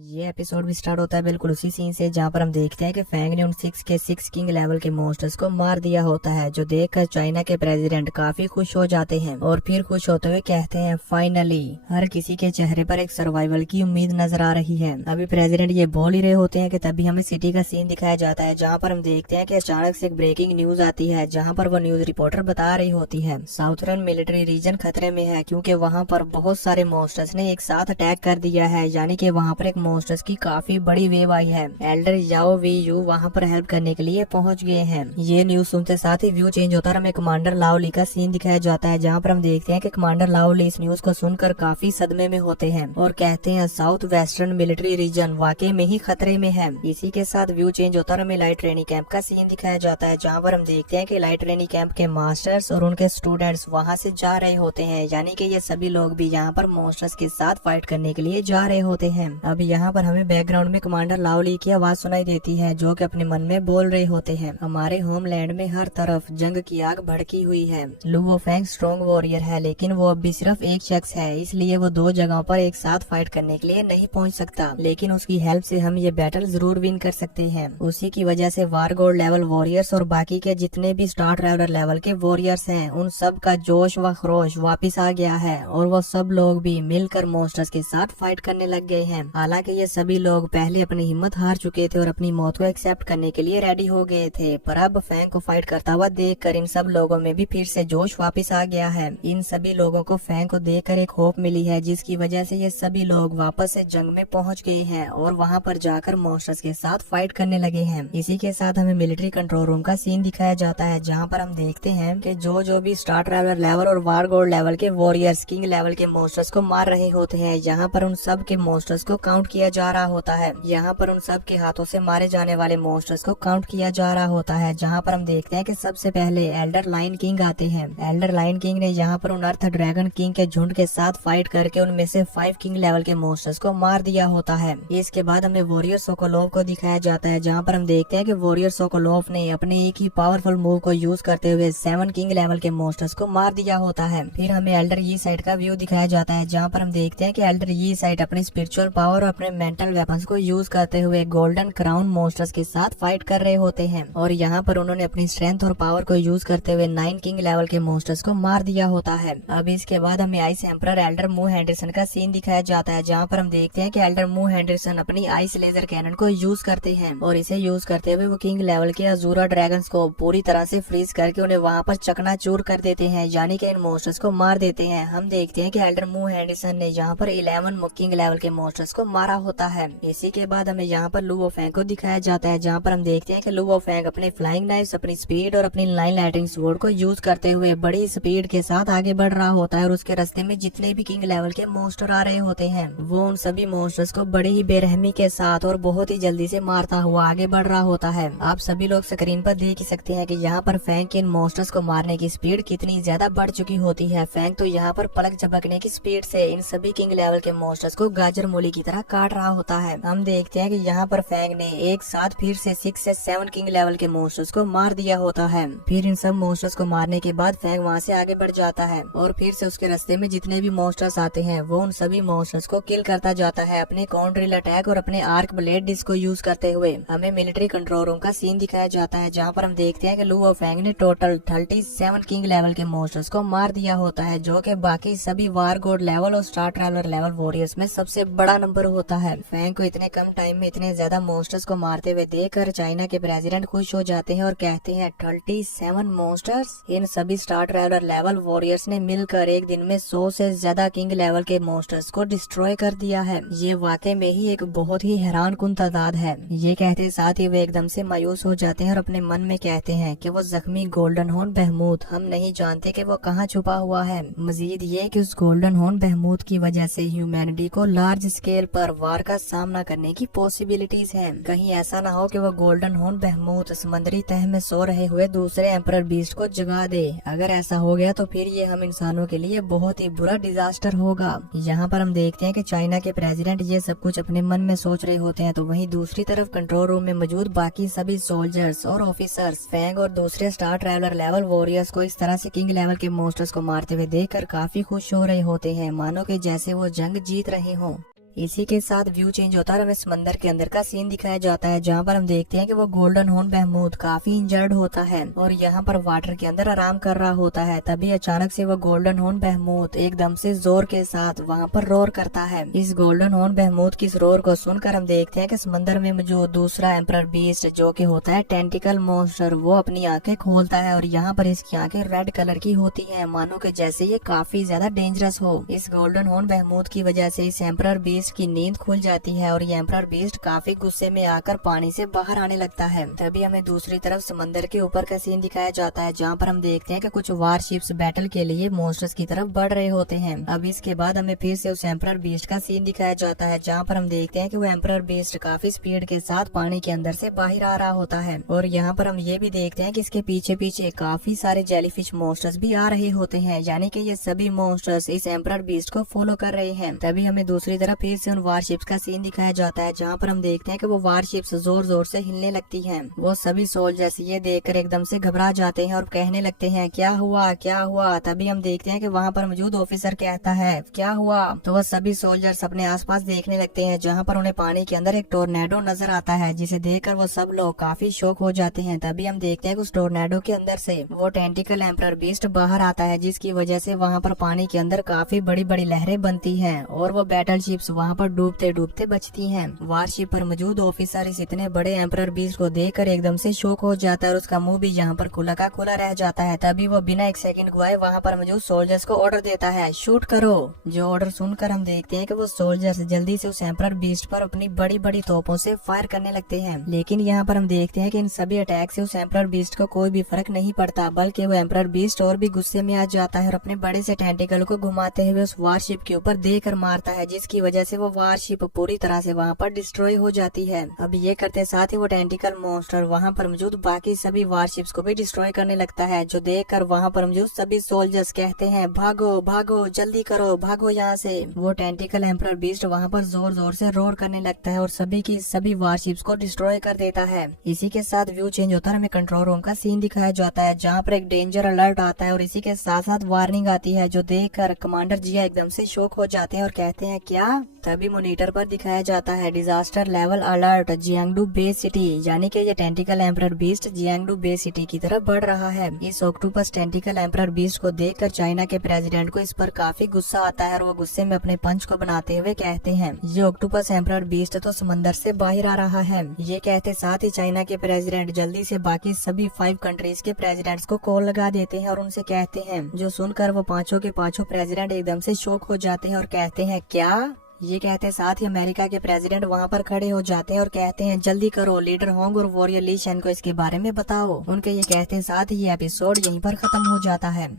ये एपिसोड भी स्टार्ट होता है बिल्कुल उसी सीन से जहाँ पर हम देखते हैं कि फैंग ने उन 6 किंग लेवल के मॉन्स्टर्स को मार दिया होता है, जो देखकर चाइना के प्रेसिडेंट काफी खुश हो जाते हैं और फिर खुश होते हुए कहते हैं फाइनली। हर किसी के चेहरे पर एक सर्वाइवल की उम्मीद नजर आ रही है। अभी प्रेसिडेंट ये बोल ही रहे होते हैं कि तभी हमें सिटी का सीन दिखाया जाता है, जहाँ पर हम देखते हैं कि अचानक से एक ब्रेकिंग न्यूज आती है, जहाँ पर वो न्यूज रिपोर्टर बता रही होती है साउथर्न मिलिट्री रीजन खतरे में है, क्योंकि वहाँ पर बहुत सारे मॉन्स्टर्स ने एक साथ अटैक कर दिया है। यानी कि वहाँ पर एक मॉन्स्टर्स की काफी बड़ी वेव आई है। एल्डर याओ वी यू वहाँ पर हेल्प करने के लिए पहुँच गए हैं। ये न्यूज सुनते साथ ही व्यू चेंज होता है, हमें कमांडर लाओ ली का सीन दिखाया जाता है, जहाँ पर हम देखते हैं कि कमांडर लाओ ली इस न्यूज को सुनकर काफी सदमे में होते हैं और कहते हैं साउथ वेस्टर्न मिलिट्री रीजन वाकई में ही खतरे में है। इसी के साथ व्यू चेंज होता है, हमें लाइट ट्रेनिंग कैंप का सीन दिखाया जाता है, जहाँ पर हम देखते हैं कि लाइट ट्रेनिंग कैंप के मास्टर्स और उनके स्टूडेंट्स वहाँ से जा रहे होते हैं। यानी कि ये सभी लोग भी यहाँ पर मॉन्स्टर्स के साथ फाइट करने के लिए जा रहे होते हैं। अब यहाँ पर हमें बैकग्राउंड में कमांडर लाओ ली की आवाज सुनाई देती है, जो कि अपने मन में बोल रहे होते हैं हमारे होमलैंड में हर तरफ जंग की आग भड़की हुई है। लुओ फेंग स्ट्रॉन्ग वॉरियर है, लेकिन वो अब भी सिर्फ एक शख्स है, इसलिए वो दो जगहों पर एक साथ फाइट करने के लिए नहीं पहुंच सकता, लेकिन उसकी हेल्प से हम ये बैटल जरूर विन कर सकते हैं। उसी की वजह से वारगोल्ड लेवल वॉरियर्स और बाकी के जितने भी स्टार ट्रैवलर लेवल के वॉरियर्स हैं, उन सब का जोश व खरोश वापिस आ गया है और वो सब लोग भी मिलकर मॉन्स्टर्स के साथ फाइट करने लग गए हैं। हालांकि ये सभी लोग पहले अपनी हिम्मत हार चुके थे और अपनी मौत को एक्सेप्ट करने के लिए रेडी हो गए थे, पर अब फैंग को फाइट करता हुआ देखकर इन सब लोगों में भी फिर से जोश वापस आ गया है। इन सभी लोगों को फैंग को देखकर एक होप मिली है, जिसकी वजह से ये सभी लोग वापस से जंग में पहुंच गए हैं और वहां पर जाकर मॉन्स्टर्स के साथ फाइट करने लगे हैं। इसी के साथ हमें मिलिट्री कंट्रोल रूम का सीन दिखाया जाता है, जहाँ पर हम देखते हैं कि जो भी स्टार ट्रैवलर लेवल और वार गोल्ड लेवल के वॉरियर्स किंग लेवल के मॉन्स्टर्स को मार रहे होते हैं, यहाँ पर उन सब के मॉन्स्टर्स को काउंट किया जा रहा होता है। यहाँ पर उन सब के हाथों से मारे जाने वाले मॉन्स्टर्स को काउंट किया जा रहा होता है, जहाँ पर हम देखते हैं कि सबसे पहले एल्डर लाइन किंग आते हैं। एल्डर लाइन किंग ने यहाँ पर उन अर्थ ड्रैगन किंग के झुंड के साथ फाइट करके उनमें से 5 किंग लेवल के मॉन्स्टर्स को मार दिया होता है। इसके बाद हमें वॉरियर सोकोलोव को दिखाया जाता है, जहाँ पर हम देखते हैं कि वॉरियर सोकोलोव ने अपने एक ही पावरफुल मूव को यूज करते हुए 7 किंग लेवल के मॉन्स्टर्स को मार दिया होता है। फिर हमें एल्डर ये साइड का व्यू दिखाया जाता है, जहाँ पर हम देखते हैं कि एल्डर ये साइड अपनी स्पिरिचुअल पावर और अपने मेंटल वेपन्स को यूज करते हुए गोल्डन क्राउन मॉन्स्टर्स के साथ फाइट कर रहे होते हैं और यहाँ पर उन्होंने अपनी स्ट्रेंथ और पावर को यूज करते हुए 9 किंग लेवल के मॉन्स्टर्स को मार दिया होता है। अब इसके बाद हमें आइस एम्परर एल्डर मू हेंडरसन का सीन दिखाया जाता है, जहाँ पर हम देखते हैं कि एल्डर मू हेंडरसन अपनी आइस लेजर कैनन को यूज करते हैं और इसे यूज करते हुए वो किंग लेवल के अजूरा ड्रैगन्स को पूरी तरह से फ्रीज करके उन्हें वहाँ पर चकनाचूर कर देते हैं, यानी कि इन मॉन्स्टर्स को मार देते हैं। हम देखते हैं कि एल्डर मू हेंडरसन ने यहाँ पर 11 किंग लेवल के मॉन्स्टर्स को मारा होता है। इसी के बाद हमें यहाँ पर लुओ फेंग को दिखाया जाता है, जहाँ पर हम देखते हैं कि लुओ फेंग अपने फ्लाइंग नाइफ्स, अपनी स्पीड और अपनी लाइन लाइटिंग स्वॉर्ड को यूज करते हुए बड़ी स्पीड के साथ आगे बढ़ रहा होता है और उसके रास्ते में जितने भी किंग लेवल के मॉन्स्टर आ रहे होते हैं, वो उन सभी मॉन्स्टर्स को बड़ी ही बेरहमी के साथ और बहुत ही जल्दी से मारता हुआ आगे बढ़ रहा होता है। आप सभी लोग स्क्रीन पर देख ही सकते हैं कि यहाँ पर फेंग के इन मॉन्स्टर्स को मारने की स्पीड कितनी ज्यादा बढ़ चुकी होती है। फेंग तो यहाँ पर पलक झपकने की स्पीड से इन सभी किंग लेवल के मॉन्स्टर्स को गाजर मूली की तरह काट रहा होता है। हम देखते हैं कि यहाँ पर फेंग ने एक साथ फिर से 6 से 7 किंग लेवल के मॉन्स्टर्स को मार दिया होता है। फिर इन सब मॉन्स्टर्स को मारने के बाद फेंग वहाँ से आगे बढ़ जाता है और फिर से उसके रास्ते में जितने भी मॉन्स्टर्स आते हैं, वो उन सभी मॉन्स्टर्स को किल करता जाता है अपने काउंटर अटैक और अपने आर्क ब्लेड डिस्क को यूज करते हुए। हमें मिलिट्री कंट्रोल रूम का सीन दिखाया जाता है, जहाँ पर हम देखते हैं कि लुओ फेंग ने टोटल 37 किंग लेवल के मॉन्स्टर्स को मार दिया होता है, जो कि बाकी सभी वार गोड लेवल और स्टार ट्रैवलर लेवल वॉरियर्स में सबसे बड़ा नंबर होता है। फेंग को इतने कम टाइम में इतने ज्यादा मॉन्स्टर्स को मारते हुए देखकर चाइना के प्रेसिडेंट खुश हो जाते हैं और कहते हैं 37 मॉन्स्टर्स। इन सभी स्टार ट्रैवलर लेवल वॉरियर्स ने मिलकर एक दिन में 100 से ज्यादा किंग लेवल के मॉन्स्टर्स को डिस्ट्रॉय कर दिया है। ये वाकई में ही एक बहुत ही हैरान कुन तादाद है। ये कहते साथ ही वे एकदम से मायूस हो जाते हैं और अपने मन में कहते हैं कि वो जख्मी गोल्डन हॉर्न बहमूत, हम नहीं जानते कि वो कहाँ छुपा हुआ है। मजीद ये कि उस गोल्डन हॉर्न बहमूत की वजह से ह्यूमैनिटी को लार्ज स्केल पर वार का सामना करने की पॉसिबिलिटीज है। कहीं ऐसा ना हो कि वो गोल्डन हॉर्न बहमूत समंदरी तह में सो रहे हुए दूसरे एम्परर बीस्ट को जगा दे। अगर ऐसा हो गया तो फिर ये हम इंसानों के लिए बहुत ही बुरा डिजास्टर होगा। यहाँ पर हम देखते हैं कि चाइना के प्रेसिडेंट ये सब कुछ अपने मन में सोच रहे होते हैं, तो वहीं दूसरी तरफ कंट्रोल रूम में मौजूद बाकी सभी सोल्जर्स और ऑफिसर्स फेंग और दूसरे स्टार ट्रैवलर लेवल वॉरियर्स को इस तरह से किंग लेवल के मॉन्स्टर्स को मारते हुए देखकर काफी खुश हो रहे होते हैं, मानो कि जैसे वो जंग जीत रहे हों। इसी के साथ व्यू चेंज होता है और हमें समंदर के अंदर का सीन दिखाया जाता है, जहाँ पर हम देखते हैं कि वो गोल्डन हॉर्न बहमूद काफी इंजर्ड होता है और यहाँ पर वाटर के अंदर आराम कर रहा होता है। तभी अचानक से वो गोल्डन हॉर्न बहमूद एकदम से जोर के साथ वहाँ पर रोर करता है। इस गोल्डन हॉर्न बहमूद की इस रोर को सुनकर हम देखते हैं कि समंदर में मौजूद दूसरा एम्परर बीस्ट जो कि होता है टेंटिकल मॉन्स्टर, वो अपनी आंखें खोलता है और यहाँ पर इसकी आंखें रेड कलर की होती है, मानो कि जैसे ये काफी ज्यादा डेंजरस हो। इस गोल्डन हॉर्न बहमूद की वजह से इस एम्परर बीस्ट की नींद खुल जाती है और ये एम्परर बीस्ट काफी गुस्से में आकर पानी से बाहर आने लगता है। तभी हमें दूसरी तरफ समंदर के ऊपर का सीन दिखाया जाता है, जहाँ पर हम देखते हैं कि कुछ वारशिप्स बैटल के लिए मॉन्स्टर्स की तरफ बढ़ रहे होते हैं। अब इसके बाद हमें फिर से उस एम्परर बीस्ट का सीन दिखाया जाता है, जहाँ पर हम देखते हैं कि वो एम्परर बीस्ट काफी स्पीड के साथ पानी के अंदर से बाहर आ रहा होता है और यहाँ पर हम ये भी देखते हैं कि इसके पीछे पीछे काफी सारे जेलीफिश मॉन्स्टर्स भी आ रहे होते हैं, यानी कि ये सभी मॉन्स्टर्स इस एम्परर बीस्ट को फॉलो कर रहे हैं। तभी हमें दूसरी तरफ फिर से उन वारशिप्स का सीन दिखाया जाता है, जहाँ पर हम देखते हैं कि वो वारशिप्स जोर जोर से हिलने लगती हैं। वो सभी सोल्जर्स ये देखकर एकदम से घबरा जाते हैं और कहने लगते हैं क्या हुआ क्या हुआ। तभी हम देखते हैं कि वहाँ पर मौजूद ऑफिसर कहता है क्या हुआ। तो वो सभी सोल्जर्स अपने आसपास देखने लगते हैं, जहाँ पर उन्हें पानी के अंदर एक टोर्नेडो नजर आता है, जिसे देखकर वो सब लोग काफी शॉक हो जाते हैं। तभी हम देखते हैं कि उस टोर्नेडो के अंदर से वो टेंटिकल एम्परर बीस्ट बाहर आता है, जिसकी वजह से वहाँ पर पानी के अंदर काफी बड़ी बड़ी लहरें बनती हैं और वो बैटल शिप्स वहाँ पर डूबते डूबते बचती हैं। वारशिप पर मौजूद ऑफिसर इस इतने बड़े एम्परर बीस्ट को देखकर एकदम से शॉक हो जाता है और उसका मुंह भी यहाँ पर खुला का खुला रह जाता है। तभी वो बिना एक सेकंड गवाए वहाँ पर मौजूद सोल्जर्स को ऑर्डर देता है शूट करो। जो ऑर्डर सुनकर हम देखते हैं कि वो सोल्जर्स जल्दी से उस एम्परर बीस्ट पर अपनी बड़ी बड़ी तोपों से फायर करने लगते हैं, लेकिन यहाँ पर हम देखते हैं कि इन सभी अटैक से उस एम्परर बीस्ट को कोई भी फर्क नहीं पड़ता, बल्कि वो एम्परर बीस्ट और भी गुस्से में आ जाता है और अपने बड़े से टेंटिकल को घुमाते हुए उस वारशिप के ऊपर देकर मारता है, जिसकी वजह से वो वारशिप पूरी तरह से वहाँ पर डिस्ट्रॉय हो जाती है। अब ये करते साथ ही वो टेंटिकल मॉन्स्टर वहाँ पर मौजूद बाकी सभी वारशिप्स को भी डिस्ट्रॉय करने लगता है, जो देखकर वहाँ पर मौजूद सभी सोल्जर्स कहते हैं भागो भागो जल्दी करो भागो यहाँ से। वो टेंटिकल एम्परर बीस्ट वहाँ पर जोर जोर से रोर करने लगता है और सभी की सभी वारशिप्स को डिस्ट्रॉय कर देता है। इसी के साथ व्यू चेंज होता है, हमें कंट्रोल रूम का सीन दिखाया जाता है, जहाँ पर एक डेंजर अलर्ट आता है और इसी के साथ साथ वार्निंग आती है, जो देखकर कमांडर जिया एकदम से शॉक हो जाते हैं और कहते हैं क्या। तभी मॉनिटर पर दिखाया जाता है डिजास्टर लेवल अलर्ट जियांगडू बे सिटी, यानी कि ये टेंटिकल एम्परर बीस्ट जियांगडू बे सिटी की तरफ बढ़ रहा है। इस ऑक्टोपस टेंटिकल एम्परर बीस्ट को देखकर चाइना के प्रेसिडेंट को इस पर काफी गुस्सा आता है और वो गुस्से में अपने पंच को बनाते हुए कहते हैं ये ऑक्टोपस एम्परर बीस्ट तो समंदर से बाहर आ रहा है। ये कहते साथ ही चाइना के प्रेसिडेंट जल्दी से बाकी सभी 5 कंट्रीज के प्रेसिडेंट्स को कॉल लगा देते हैं और उनसे कहते हैं, जो सुनकर वो पांचों के पांचों प्रेसिडेंट एकदम से शॉक हो जाते हैं और कहते हैं क्या। ये कहते साथ ही अमेरिका के प्रेसिडेंट वहाँ पर खड़े हो जाते हैं और कहते हैं जल्दी करो, लीडर होंग और वॉरियर ली शेन को इसके बारे में बताओ। उनके ये कहते साथ ही ये एपिसोड यहीं पर खत्म हो जाता है।